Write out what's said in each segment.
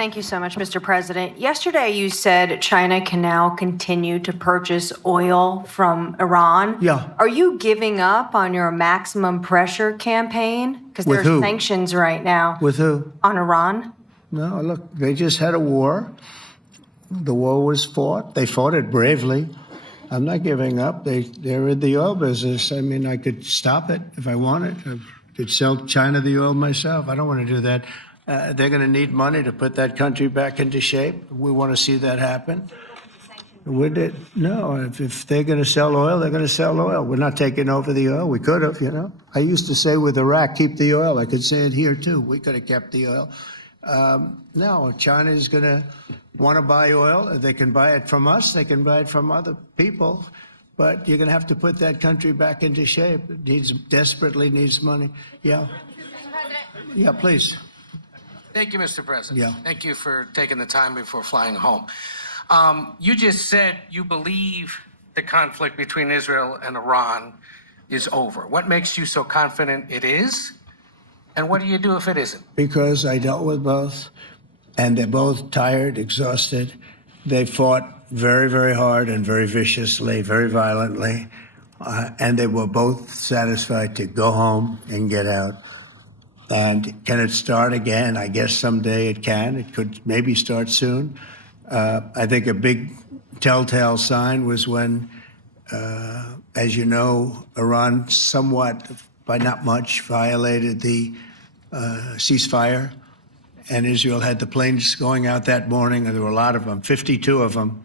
Thank you so much, Mr. President. Yesterday, you said China can now continue to purchase oil from Iran. Yeah. Are you giving up on your maximum pressure campaign? Because With there's who? sanctions right now. With who? On Iran. No, look, they just had a war. The war was fought. They fought it bravely. I'm not giving up. They're in the oil business. I mean, I could stop it if I wanted. I could sell China the oil myself. I don't want to do that. They're going to need money to put that country back into shape. We want to see that happen. No, if they're going to sell oil, they're going to sell oil. We're not taking over the oil. We could have, you know. I used to say with Iraq, keep the oil. I could say it here, too. We could have kept the oil. No, China is going to want to buy oil. They can buy it from us. They can buy it from other people. But you're going to have to put that country back into shape. It desperately needs money. Yeah. Yeah, please. Thank you, Mr. President. Yeah. Thank you for taking the time before flying home. You just said you believe the conflict between Israel and Iran is over. What makes you so confident it is? And what do you do if it isn't? Because I dealt with both, and they're both tired, exhausted. They fought very, very hard and very viciously, very violently, and they were both satisfied to go home and get out. And can it start again? I guess someday it can. It could maybe start soon. I think a big telltale sign was when, as you know, Iran somewhat, by not much, violated the ceasefire. And Israel had the planes going out that morning, and there were a lot of them, 52 of them.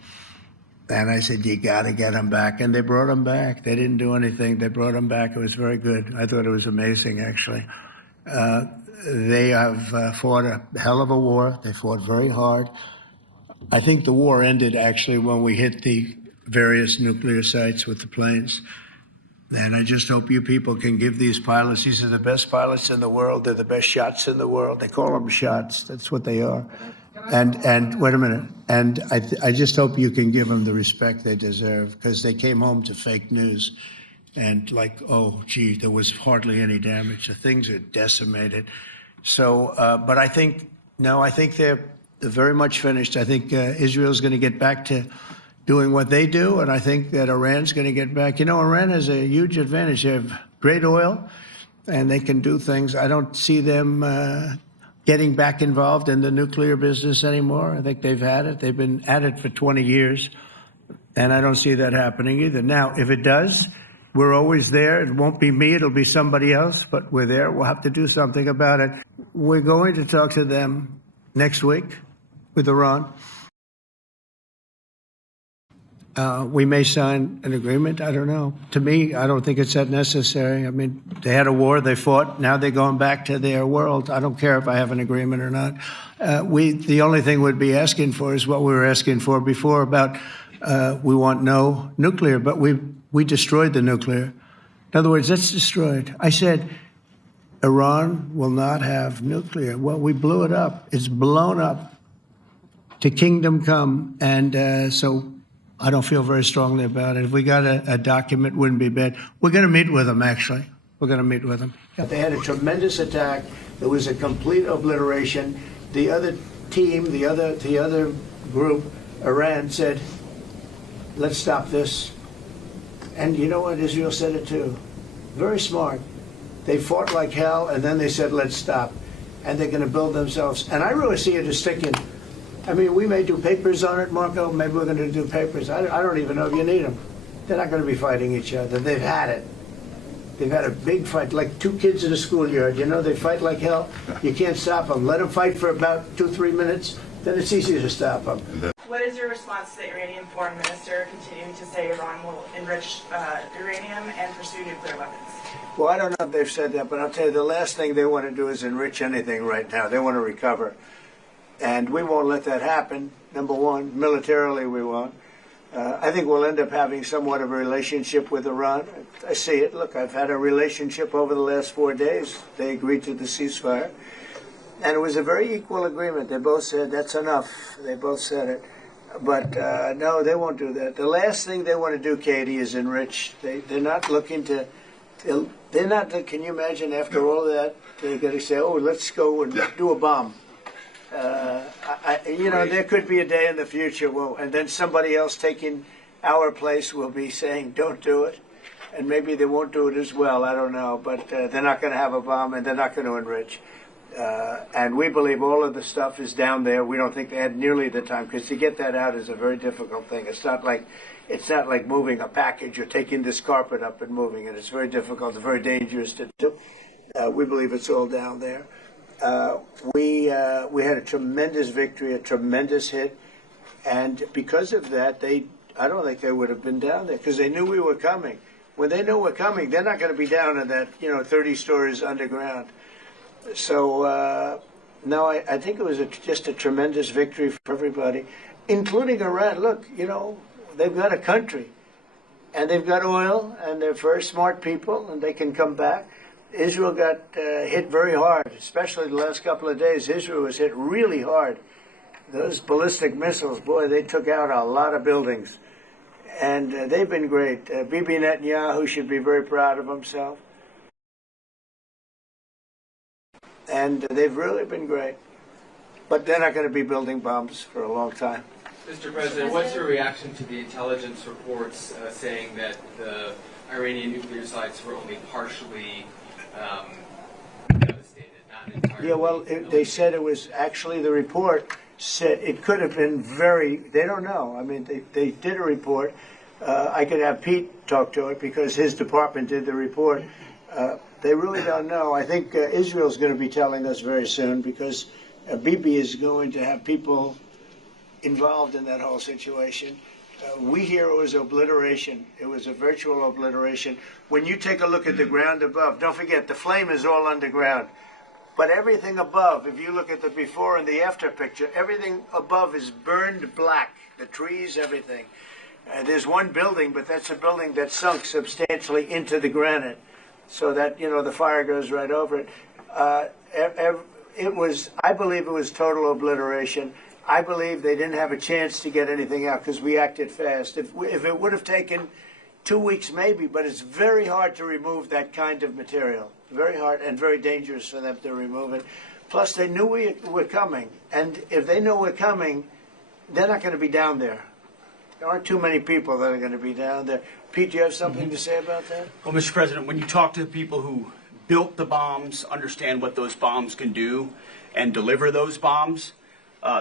And I said, you got to get them back. And they brought them back. They didn't do anything. They brought them back. It was very good. I thought it was amazing, actually. They have fought a hell of a war. They fought very hard. I think the war ended, actually, when we hit the various nuclear sites with the planes. And I just hope you people can give these pilots, these are the best pilots in the world. They're the best shots in the world. They call them shots. That's what they are. And wait a minute. And I just hope you can give them the respect they deserve, because they came home to fake news. And like, oh, gee, there was hardly any damage. The things are decimated. So, but I think, no, I think they're very much finished. I think Israel's going to get back to doing what they do, and I think that Iran's going to get back. You know, Iran has a huge advantage. They have great oil, and they can do things. I don't see them getting back involved in the nuclear business anymore. I think they've had it. They've been at it for 20 years, and I don't see that happening either. Now, if it does, we're always there. It won't be me. It'll be somebody else, but we're there. We'll have to do something about it. We're going to talk to them next week with Iran. We may sign an agreement. I don't know. To me, I don't think it's that necessary. I mean, they had a war. They fought. Now they're going back to their world. I don't care if I have an agreement or not. The only thing we'd be asking for is what we were asking for before about we want no nuclear, but we destroyed the nuclear. In other words, that's destroyed. I said Iran will not have nuclear. Well, we blew it up. It's blown up to kingdom come. And so I don't feel very strongly about it. If we got a document, wouldn't be bad. We're going to meet with them, actually. We're going to meet with them. They had a tremendous attack. There was a complete obliteration. The other team, the other group, Iran, said, let's stop this. And you know what? Israel said it too. Very smart. They fought like hell, and then they said, let's stop. And they're going to build themselves. And I really see it as sticking. I mean, we may do papers on it, Marco. Maybe we're going to do papers. I don't even know if you need them. They're not going to be fighting each other. They've had it. They've had a big fight, like two kids in a schoolyard. You know, they fight like hell. You can't stop them. Let them fight for about 2-3 minutes. Then it's easy to stop them. What is your response to the Iranian foreign minister continuing to say Iran will enrich uranium and pursue nuclear weapons? Well, I don't know if they've said that, but I'll tell you, the last thing they want to do is enrich anything right now. They want to recover. And we won't let that happen, number one. Militarily, we won't. I think we'll end up having somewhat of a relationship with Iran. I see it. Look, I've had a relationship over the last 4 days. They agreed to the ceasefire. And it was a very equal agreement. They both said, that's enough. They both said it. But no, they won't do that. The last thing they want to do, Katie, is enrich. They're not looking to... They're not... Can you imagine, after all that, they're going to say, oh, let's go and do a bomb. There could be a day in the future, and then somebody else taking our place will be saying, don't do it. And maybe they won't do it as well, I don't know. But they're not going to have a bomb, and they're not going to enrich. And we believe all of the stuff is down there. We don't think they had nearly the time, because to get that out is a very difficult thing. It's not like moving a package or taking this carpet up and moving it. It's very difficult. It's very dangerous to do. We believe it's all down there. We had a tremendous victory, a tremendous hit, and because of that, I don't think they would have been down there, because they knew we were coming. When they know we're coming, they're not going to be down in that 30 stories underground. So no, I think it was just a tremendous victory for everybody, including Iran. Look, they've got a country, and they've got oil, and they're very smart people, and they can come back. Israel got hit very hard, especially the last couple of days. Israel was hit really hard. Those ballistic missiles, boy, they took out a lot of buildings. And they've been great. Bibi Netanyahu should be very proud of himself. And they've really been great. But they're not going to be building bombs for a long time. Mr. President, what's your reaction to the intelligence reports saying that the Iranian nuclear sites were only partially devastated, not entirely? Yeah, well, they said it was actually the report said it could have been they don't know. I mean, they did a report. I could have Pete talk to it because his department did the report. They really don't know. I think Israel's going to be telling us very soon because Bibi is going to have people involved in that whole situation. We hear it was obliteration. It was a virtual obliteration. When you take a look at the ground above, don't forget the flame is all underground. But everything above, if you look at the before and the after picture, everything above is burned black. The trees, everything. There's one building, but that's a building that sunk substantially into the granite, so that the fire goes right over it. I believe it was total obliteration. I believe they didn't have a chance to get anything out because we acted fast. If it would have taken 2 weeks, maybe, but it's very hard to remove that kind of material. Very hard and very dangerous for them to remove it. Plus, they knew we were coming. And if they know we're coming, they're not going to be down there. There aren't too many people that are going to be down there. Pete, do you have something to say about that? Well, Mr. President, when you talk to the people who built the bombs, understand what those bombs can do, and deliver those bombs,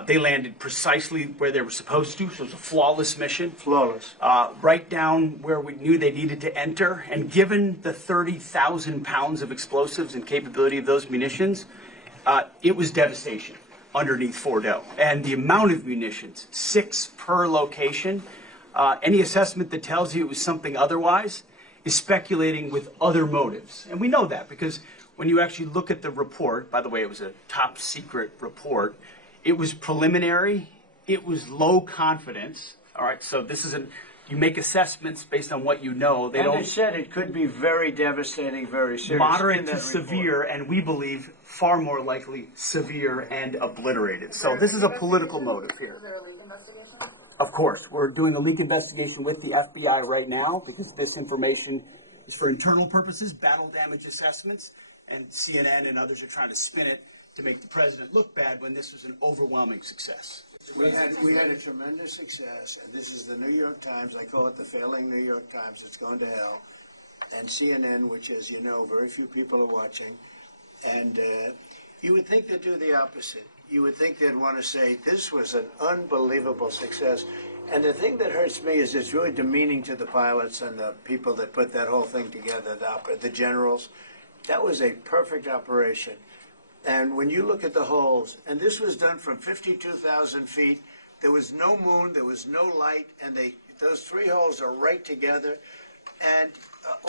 they landed precisely where they were supposed to, so it was a flawless mission. Flawless. Right down where we knew they needed to enter. And given the 30,000 pounds of explosives and capability of those munitions, it was devastation underneath Fordo. And the amount of munitions, 6 per location, any assessment that tells you it was something otherwise is speculating with other motives. And we know that because when you actually look at the report, by the way, it was a top secret report, it was preliminary, it was low confidence. All right, so this isn't, you make assessments based on what you know. They said it could be very devastating, very serious. Moderate to severe, and we believe far more likely severe and obliterated. So this is a political motive here. Is there a leak investigation? Of course, we're doing a leak investigation with the FBI right now because this information is for internal purposes, battle damage assessments, and CNN and others are trying to spin it to make the president look bad when this was an overwhelming success. We had a tremendous success, and this is the New York Times. I call it the failing New York Times. It's going to hell. And CNN, which, as you know, very few people are watching. And you would think they'd do the opposite. You would think they'd want to say, this was an unbelievable success. And the thing that hurts me is it's really demeaning to the pilots and the people that put that whole thing together, the generals. That was a perfect operation. And when you look at the holes, and this was done from 52,000 feet, there was no moon, there was no light, and those 3 holes are right together. And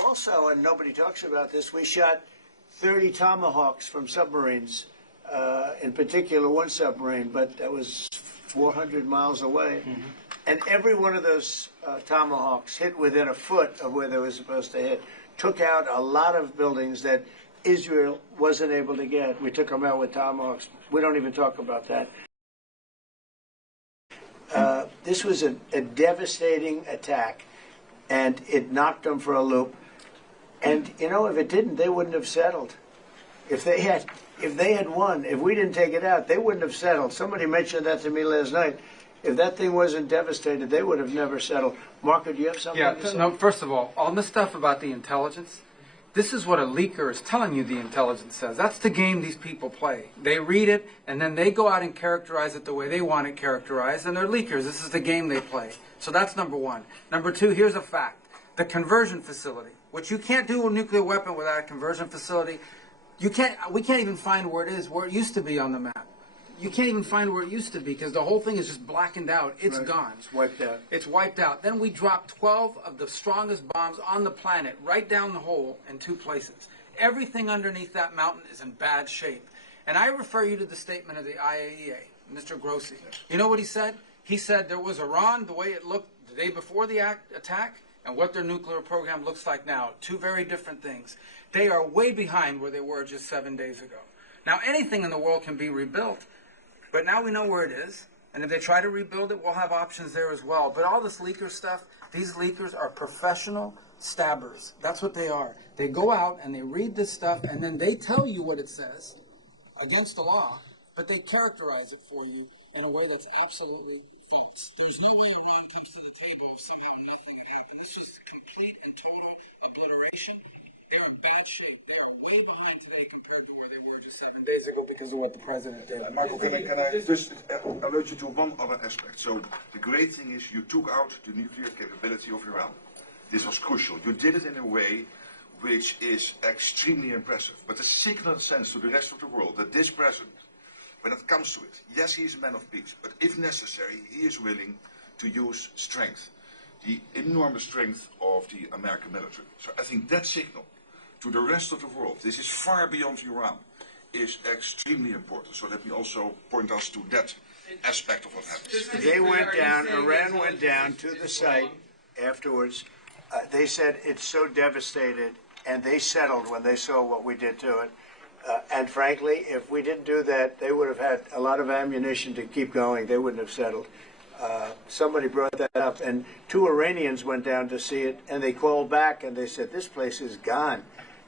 also, and nobody talks about this, we shot 30 Tomahawks from submarines, in particular one submarine, but that was 400 miles away. Mm-hmm. And every one of those Tomahawks hit within a foot of where they were supposed to hit, took out a lot of buildings that Israel wasn't able to get. We took them out with Tomahawks. We don't even talk about that. This was a devastating attack, and it knocked them for a loop. And, if it didn't, they wouldn't have settled. If they had won, if we didn't take it out, they wouldn't have settled. Somebody mentioned that to me last night. If that thing wasn't devastated, they would have never settled. Marco, do you have something to say? No, first of all, on the stuff about the intelligence, this is what a leaker is telling you the intelligence says. That's the game these people play. They read it, and then they go out and characterize it the way they want it characterized, and they're leakers. This is the game they play. So that's number one. Number two, here's a fact. The conversion facility, which you can't do a nuclear weapon without a conversion facility. We can't even find where it is, where it used to be on the map. You can't even find where it used to be because the whole thing is just blackened out. It's gone. It's wiped out. It's wiped out. Then we dropped 12 of the strongest bombs on the planet right down the hole in 2 places. Everything underneath that mountain is in bad shape. And I refer you to the statement of the IAEA, Mr. Grossi. You know what he said? He said there was Iran, the way it looked the day before the attack, and what their nuclear program looks like now. 2 very different things. They are way behind where they were just 7 days ago. Now, anything in the world can be rebuilt, but now we know where it is. And if they try to rebuild it, we'll have options there as well. But all this leaker stuff, these leakers are professional stabbers. That's what they are. They go out and they read this stuff, and then they tell you what it says against the law, but they characterize it for you in a way that's absolutely false. There's no way Iran comes to the table if somehow nothing had happened. It's just complete and total obliteration. They're in bad shape. They are way behind today compared to where they were just 7 days ago because of what the president did. Michael, can I just alert you to one other aspect? So the great thing is you took out the nuclear capability of Iran. This was crucial. You did it in a way which is extremely impressive. But the signal sends to the rest of the world that this president, when it comes to it, yes, he is a man of peace, but if necessary, he is willing to use strength, the enormous strength of the American military. So I think that signal to the rest of the world, this is far beyond Iran, is extremely important. So let me also point us to that aspect of what happens. They went down, Iran went down to the site afterwards. They said it's so devastated, and they settled when they saw what we did to it. And frankly, if we didn't do that, they would have had a lot of ammunition to keep going. They wouldn't have settled. Somebody brought that up, and 2 Iranians went down to see it, and they called back, and they said, this place is gone.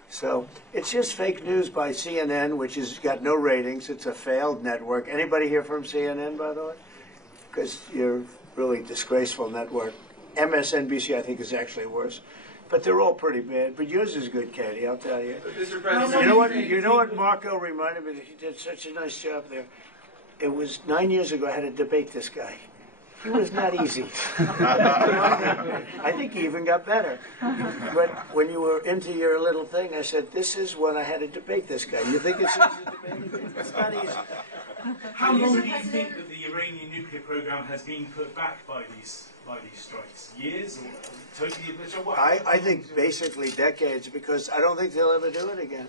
So it's just fake news by CNN, which has got no ratings. It's a failed network. Anybody here from CNN, by the way? Because you're a really disgraceful network. MSNBC, I think, is actually worse. But they're all pretty bad. But yours is good, Katie, I'll tell you. Mr. President, You know what Marco reminded me that he did such a nice job there? It was 9 years ago I had to debate this guy. He was not easy. I think he even got better. But when you were into your little thing, I said, this is when I had to debate this guy. You think it's easy to debate him? It's not easy. How long do you think that the Iranian nuclear program has been put back by these strikes? Years or totally? I think basically decades, because I don't think they'll ever do it again.